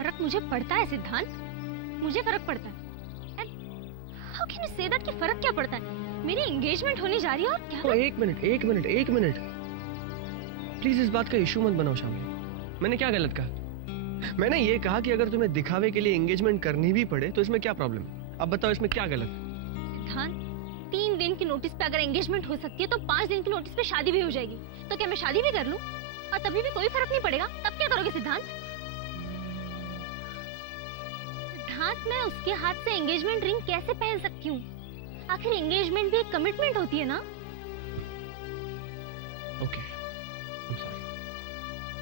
फर्क मुझे पड़ता है सिद्धांत, मुझे फर्क पड़ता है। How can you say that कि फर्क क्या पड़ता है? मेरी एंगेजमेंट होने जा रही है और क्या? एक मिनट प्लीज इस बात का इशू मत बनाओ शामिनी। मैंने क्या गलत कहा? मैंने ये कहा कि अगर तुम्हें दिखावे के लिए एंगेजमेंट करनी भी पड़े तो इसमें क्या प्रॉब्लम है? अब बताओ इसमें क्या गलत है? सिद्धांत, 3 दिन की नोटिस पे अगर एंगेजमेंट हो सकती है तो 5 दिन की नोटिस पे शादी भी हो जाएगी। तो क्या मैं शादी भी कर लूं और तभी भी कोई फर्क नहीं पड़ेगा? तब क्या करोगे सिद्धांत? सिद्धांत, मैं उसके हाथ से एंगेजमेंट रिंग कैसे पहन सकती हूँ? आखिर एंगेजमेंट भी एक कमिटमेंट होती है ना? Okay, I'm sorry।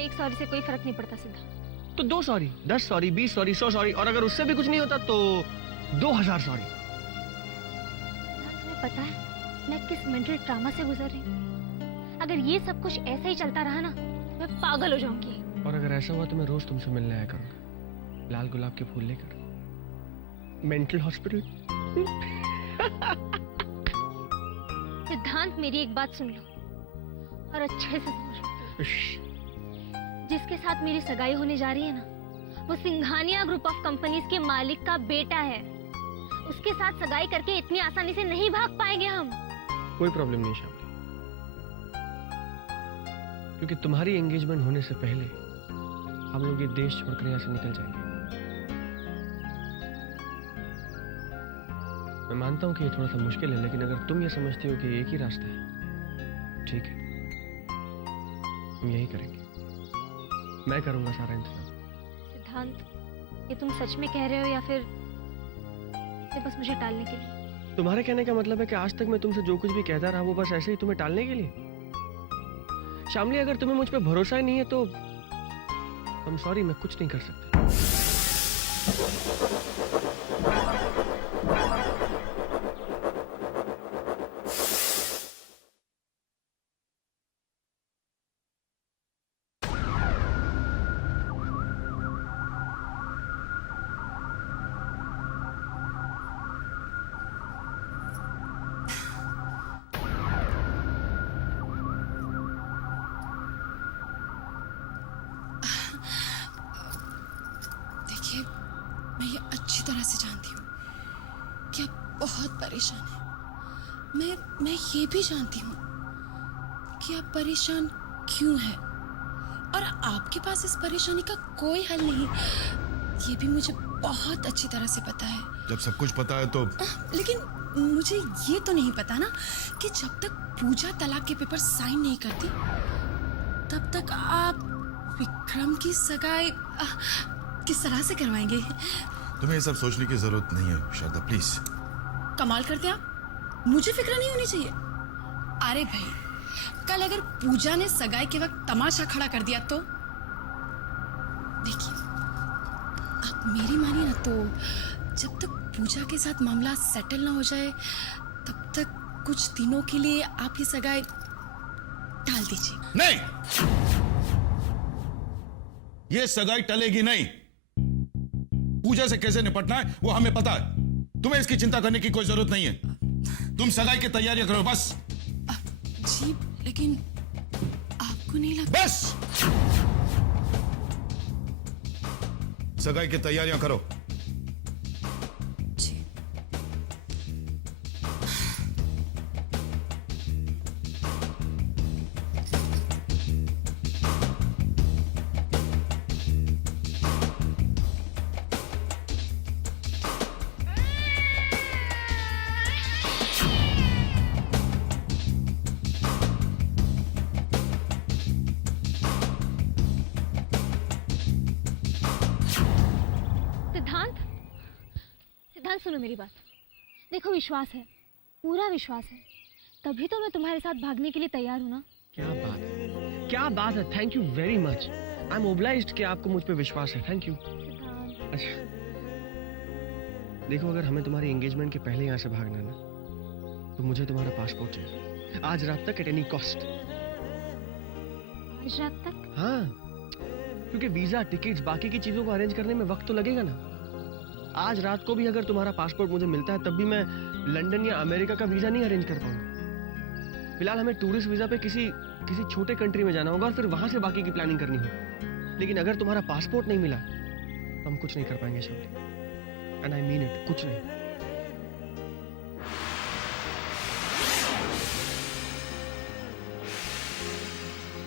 एक सॉरी से कोई फर्क नहीं पड़ता सिद्धांत। तो 2 सॉरी, 10 सॉरी, 20 सॉरी, 100 सॉरी, और अगर उससे भी कुछ नहीं होता तो 2000 सॉरी। तुम्हें पता है मैं किस मेंटल ट्रॉमा से गुजर रही हूँ? अगर ये सब कुछ ऐसा ही चलता रहा ना, मैं पागल हो जाऊंगी। और अगर ऐसा हुआ तो मैं रोज तुमसे मिलने आया करूंगा, लाल गुलाब के फूल लेकर, मेंटल हॉस्पिटल। सिद्धांत, मेरी एक बात सुन लो और अच्छे से समझो। जिसके साथ मेरी सगाई होने जा रही है ना, वो सिंघानिया ग्रुप ऑफ कंपनीज के मालिक का बेटा है। उसके साथ सगाई करके इतनी आसानी से नहीं भाग पाएंगे हम। कोई प्रॉब्लम नहीं शामिनी, क्योंकि तुम्हारी एंगेजमेंट होने से पहले हम लोग ये देश छोड़कर यहाँ से निकल जाएंगे। मैं मानता हूँ कि ये थोड़ा सा मुश्किल है, लेकिन अगर तुम ये समझती हो कि एक ही रास्ता है, ठीक है, हम यही करेंगे। मैं करूंगा सारा इंतजाम। सिद्धांत, ये तुम सच में कह रहे हो या फिर ये बस मुझे टालने के लिए? तुम्हारे कहने का मतलब है कि आज तक मैं तुमसे जो कुछ भी कहता रहा वो बस ऐसे ही तुम्हें टालने के लिए? शामली, अगर तुम्हें मुझ पे भरोसा ही नहीं है तो I'm sorry, मैं कुछ नहीं कर सकता। देखिए, मैं ये अच्छी तरह से जानती हूँ कि आप बहुत परेशान हैं। मैं ये भी जानती हूँ कि आप परेशान क्यों हैं, और आपके पास इस परेशानी का कोई हल नहीं, ये भी मुझे बहुत अच्छी तरह से पता है। जब सब कुछ पता है तो लेकिन मुझे ये तो नहीं पता ना कि जब तक पूजा तलाक के पेपर साइन नहीं करती तब तक आप विक्रम की सगाई किस तरह से करवाएंगे? तुम्हें ये सब सोचने की जरूरत नहीं है शारदा, प्लीज। कमाल करते आप, मुझे फिक्र नहीं होनी चाहिए। अरे भाई, कल अगर पूजा ने सगाई के वक्त तमाशा खड़ा कर दिया तो? देखिए, आप मेरी मानिए ना, तो जब तक पूजा के साथ मामला सेटल ना हो जाए तब तक कुछ दिनों के लिए आप ये सगाई टाल दीजिए। नहीं, ये सगाई टलेगी नहीं। पूजा से कैसे निपटना है वो हमें पता है, तुम्हें इसकी चिंता करने की कोई जरूरत नहीं है। तुम सगाई की तैयारियां करो बस। जी, लेकिन आपको नहीं लगता? बस, सगाई की तैयारियां करो। जी। सिद्धांत, सिद्धांत सुनो मेरी बात। देखो, विश्वास है, पूरा विश्वास है, तभी तो मैं तुम्हारे साथ भागने के लिए तैयार हूँ ना। क्या बात है, क्या बात है। Thank you very much. I am obliged कि आपको मुझ पे विश्वास है। Thank you. सिद्धांत, अच्छा, देखो, अगर हमें तुम्हारी एंगेजमेंट के पहले यहाँ से भागना है ना, तो मुझे तुम्हारा पासपोर्ट चाहिए आज रात तक, एट एनी कॉस्ट। आज रात तक? हाँ, क्योंकि वीजा, टिकट्स, बाकी की चीजों को अरेंज करने में वक्त तो लगेगा ना। आज रात को भी अगर तुम्हारा पासपोर्ट मुझे मिलता है तब भी मैं लंदन या अमेरिका का वीजा नहीं अरेंज कर पाऊंगा। फिलहाल हमें टूरिस्ट वीजा पे किसी छोटे कंट्री में जाना होगा और फिर वहां से बाकी की प्लानिंग करनी होगी। लेकिन अगर तुम्हारा पासपोर्ट नहीं मिला तो हम कुछ नहीं कर पाएंगे शांति। एंड आई मीन इट, कुछ नहीं।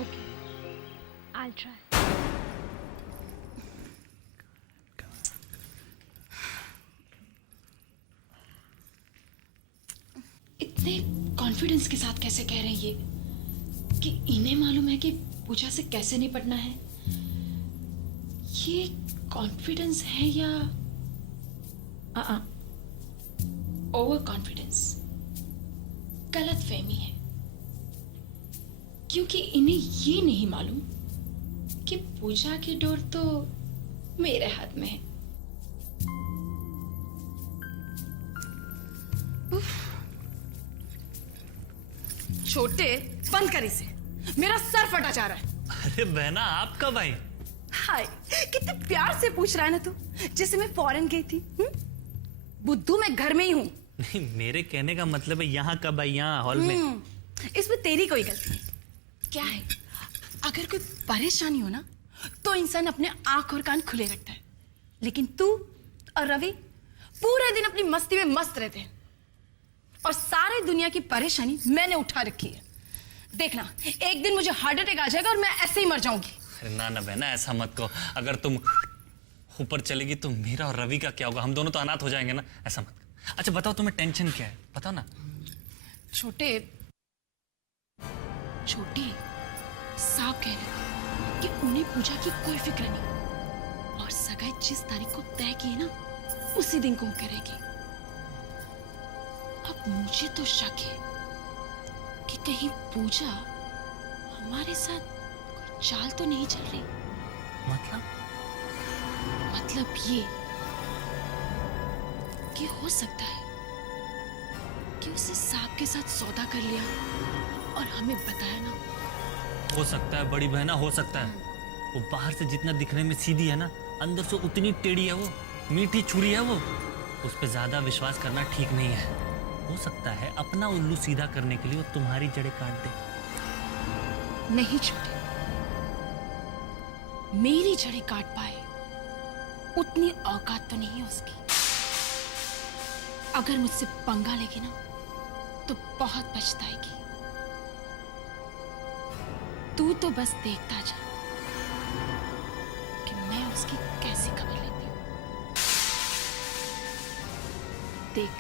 Okay, I'll try. इतने कॉन्फिडेंस के साथ कैसे कह रहे हैं ये कि इन्हें मालूम है कि पूजा से कैसे निपटना है? ये कॉन्फिडेंस है या ओवर कॉन्फिडेंस, गलत फहमी है? क्योंकि इन्हें ये नहीं मालूम कि पूजा की डोर तो मेरे हाथ में है। छोटे, बंद कर इसे, मेरा सर फटा जा रहा है। अरे बहना, आप कब आई? हाय, कितने प्यार से पूछ रहा है ना तू, जैसे मैं फॉरेन गई थी। बुद्धू, मैं घर में ही हूँ। नहीं, मेरे कहने का मतलब है यहाँ कब आई, यहाँ हॉल में? इसमें तेरी कोई गलती नहीं। क्या है, अगर कोई परेशानी हो ना तो इंसान अपने आंख और कान खुले रखता है, लेकिन तू और रवि पूरे दिन अपनी मस्ती में मस्त रहते हैं और सारी दुनिया की परेशानी मैंने उठा रखी है। देखना, एक दिन मुझे हार्ट अटैक आ जाएगा और मैं ऐसे ही मर जाऊंगी। अरे ना ना बहना, ऐसा मत कहो। अगर तुम ऊपर चलेगी तो मेरा और रवि का क्या होगा? हम दोनों तो अनाथ हो जाएंगे ना। ऐसा मत करो। अच्छा बताओ, तुम्हें टेंशन क्या है, बताओ ना। छोटे साहब कह रहे कि उन्हें पूजा की कोई फिक्र नहीं और सगाई जिस तारीख को तय की है ना, उसी दिन को करेगी। अब मुझे तो शक है कि कहीं पूजा हमारे साथ कोई चाल तो नहीं चल रही। मतलब ये कि हो सकता है कि उसने सांप के साथ सौदा कर लिया और हमें बताया ना। हो सकता है बड़ी बहना, हो सकता है। वो बाहर से जितना दिखने में सीधी है ना, अंदर से उतनी टेढ़ी है वो, मीठी छुरी है वो। उस पर ज्यादा विश्वास करना ठीक नहीं है। हो सकता है अपना उल्लू सीधा करने के लिए वो तुम्हारी जड़ें काट दे। नहीं छोटे, मेरी जड़ें काट पाए उतनी औकात तो नहीं है उसकी। अगर मुझसे पंगा लेगी ना तो बहुत पछताएगी। तू तो बस देखता जा कि मैं उसकी कैसी खबर लेती हूं। देख,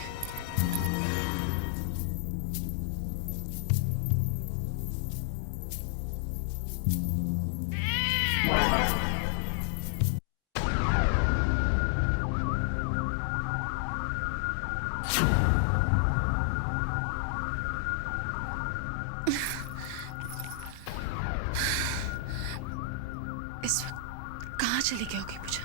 इस वक्त कहाँ चली गई होगी पूजा?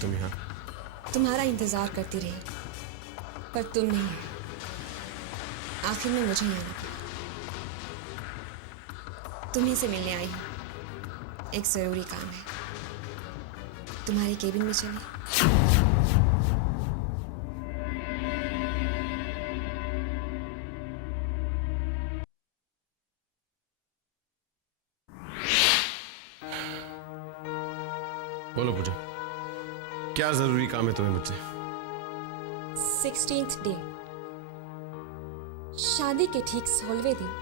तुम यहाँ? तुम्हारा इंतजार करती रही, पर तुम नहीं है। आखिर में मुझे आना पड़ा। तुम्हीं से मिलने आई हूँ। एक जरूरी काम है। तुम्हारे केबिन में चले? बोलो पूजा, क्या जरूरी काम है तुम्हें मुझसे? 16th डे, शादी के ठीक 16वें दिन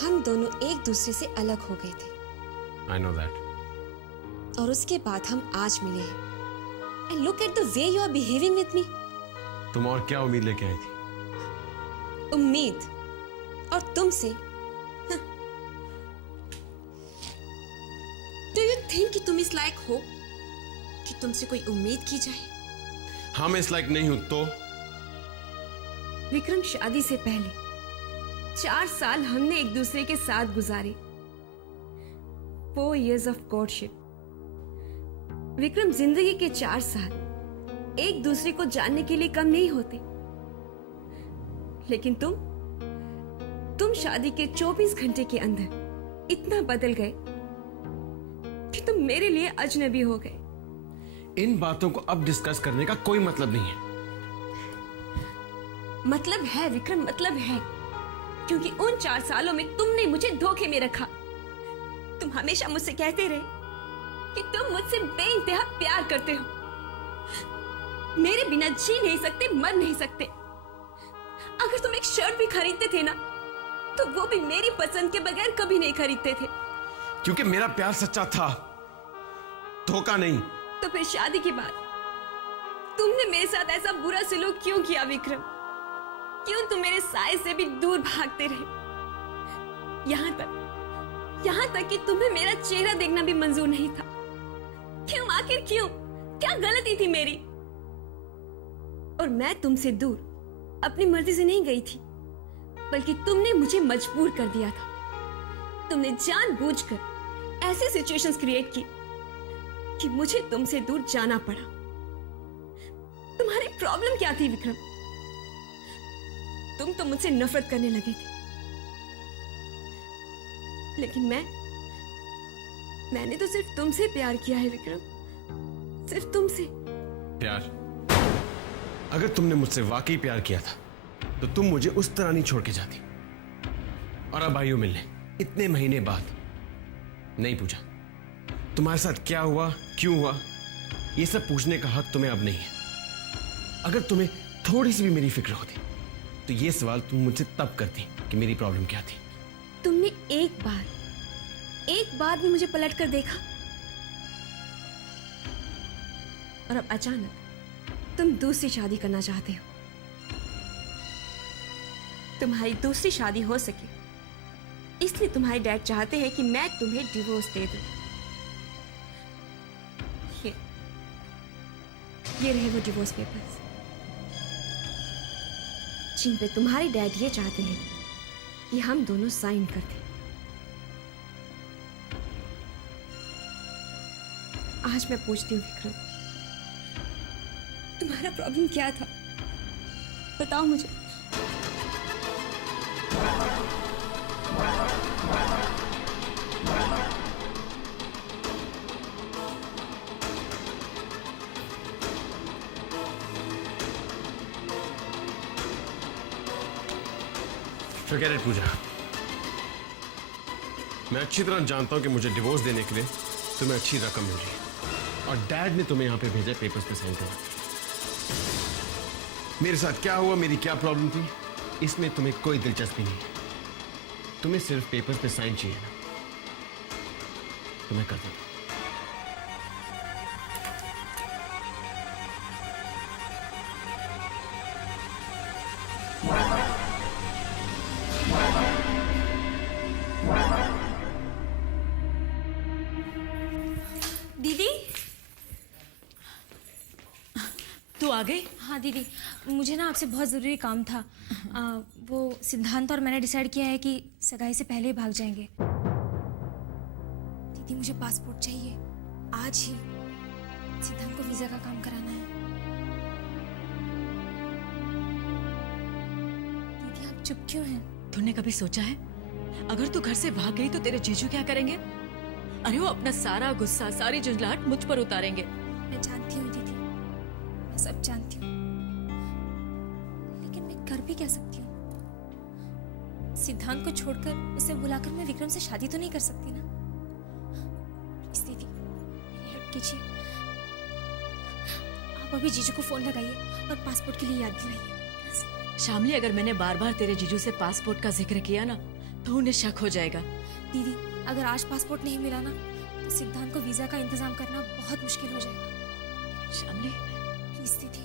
हम दोनों एक दूसरे से अलग हो गए थे। I know that. और उसके बाद हम आज मिले हैं। And look at the way you are behaving with me. तुम और क्या उम्मीद लेके आई थी? उम्मीद और तुमसे? Do you think कि तुम इस लायक हो कि तुमसे कोई उम्मीद की जाए? हाँ मैं इस लायक नहीं हूं तो विक्रम, शादी से पहले 4 साल हमने एक दूसरे के साथ गुजारे। 4 years of courtship। विक्रम, जिंदगी के 4 साल एक दूसरे को जानने के लिए कम नहीं होते, लेकिन तुम शादी के 24 घंटे के अंदर इतना बदल गए कि तुम मेरे लिए अजनबी हो गए। इन बातों को अब डिस्कस करने का कोई मतलब नहीं है। मतलब है विक्रम, मतलब है, क्योंकि उन 4 सालों में तुमने मुझे धोखे में रखा। तुम हमेशा मुझसे कहते रहे कि तुम मुझसे बेइंतहा प्यार करते हो, मेरे बिना जी नहीं सकते, मर नहीं सकते। अगर तुम एक शर्ट भी खरीदते थे ना, तो वो भी मेरी पसंद के बगैर कभी नहीं खरीदते थे। क्योंकि मेरा प्यार सच्चा था, धोखा नहीं। तो फिर शादी के बाद तुमने मेरे साथ ऐसा बुरा सलूक क्यों किया विक्रम? क्यों तुम मेरे साए से भी दूर भागते रहे? यहां तक कि तुम्हें मेरा चेहरा देखना भी मंजूर नहीं था। क्यों? आखिर क्यों? क्या गलती थी मेरी? और मैं तुमसे दूर अपनी मर्जी से नहीं गई थी, बल्कि तुमने मुझे मजबूर कर दिया था। तुमने जानबूझकर ऐसी सिचुएशंस क्रिएट की कि मुझे तुमसे दूर जाना पड़ा। तुम्हारी प्रॉब्लम क्या थी विक्रम? तुम तो मुझसे नफरत करने लगे थे, लेकिन मैंने तो सिर्फ तुमसे प्यार किया है विक्रम, सिर्फ तुमसे। प्यार? अगर तुमने मुझसे वाकई प्यार किया था तो तुम मुझे उस तरह नहीं छोड़ के जाती। और अब आई हो मिलने इतने महीने बाद। नहीं पूछा तुम्हारे साथ क्या हुआ, क्यों हुआ, ये सब पूछने का हक तुम्हें अब नहीं है। अगर तुम्हें थोड़ी सी भी मेरी फिक्र होती तो ये सवाल तुम मुझसे तब करती कि मेरी प्रॉब्लम क्या थी। तुमने एक बार भी मुझे पलट कर देखा? और अब अचानक तुम दूसरी शादी करना चाहते हो। तुम्हारी दूसरी शादी हो सके इसलिए तुम्हारे डैड चाहते हैं कि मैं तुम्हें डिवोर्स दे दूं। ये रहे वो डिवोर्स पेपर्स, जिन पे तुम्हारे डैड ये चाहते हैं कि हम दोनों साइन कर दें। आज मैं पूछती हूँ विक्रम, तुम्हारा प्रॉब्लम क्या था? बताओ मुझे। Forget it, पूजा। मैं अच्छी तरह जानता हूं कि मुझे डिवोर्स देने के लिए तुम्हें अच्छी रकम मिल रही है, और डैड ने तुम्हें यहां पे भेजा पेपर्स पे साइन करवा। मेरे साथ क्या हुआ, मेरी क्या प्रॉब्लम थी, इसमें तुम्हें कोई दिलचस्पी नहीं है। तुम्हें सिर्फ पेपर्स पे साइन चाहिए ना, तुम्हें कर देता। दीदी, तू आ गई? हाँ दीदी, मुझे ना आपसे बहुत ज़रूरी काम था। वो सिद्धांत और मैंने डिसाइड किया है कि सगाई से पहले ही भाग जाएंगे। दीदी मुझे पासपोर्ट चाहिए आज ही। सिद्धांत को वीज़ा का काम कराना है। दीदी आप चुप क्यों हैं? तूने कभी सोचा है अगर तू घर से भाग गई तो तेरे जीजू क्या करेंगे? अरे वो अपना सारा गुस्सा, सारी झुंझलाहट मुझ पर उतारेंगे। मैं जानती हूँ दीदी, मैं सब जानती हूँ, लेकिन मैं कर भी क्या सकती हूँ? सिद्धांत को छोड़कर उसे बुलाकर मैं विक्रम से शादी तो नहीं कर सकती ना। प्लीज दीदी मेरी हेल्प कीजिए। आप अभी जीजू को फोन लगाइए और पासपोर्ट के लिए याद दिलाइए। शामली, अगर मैंने बार बार तेरे जीजू से पासपोर्ट का जिक्र किया ना तो उन्हें शक हो जाएगा। दीदी अगर आज पासपोर्ट नहीं मिला ना तो सिद्धांत को वीजा का इंतजाम करना बहुत मुश्किल हो जाएगा। शामली, प्लीज दीदी।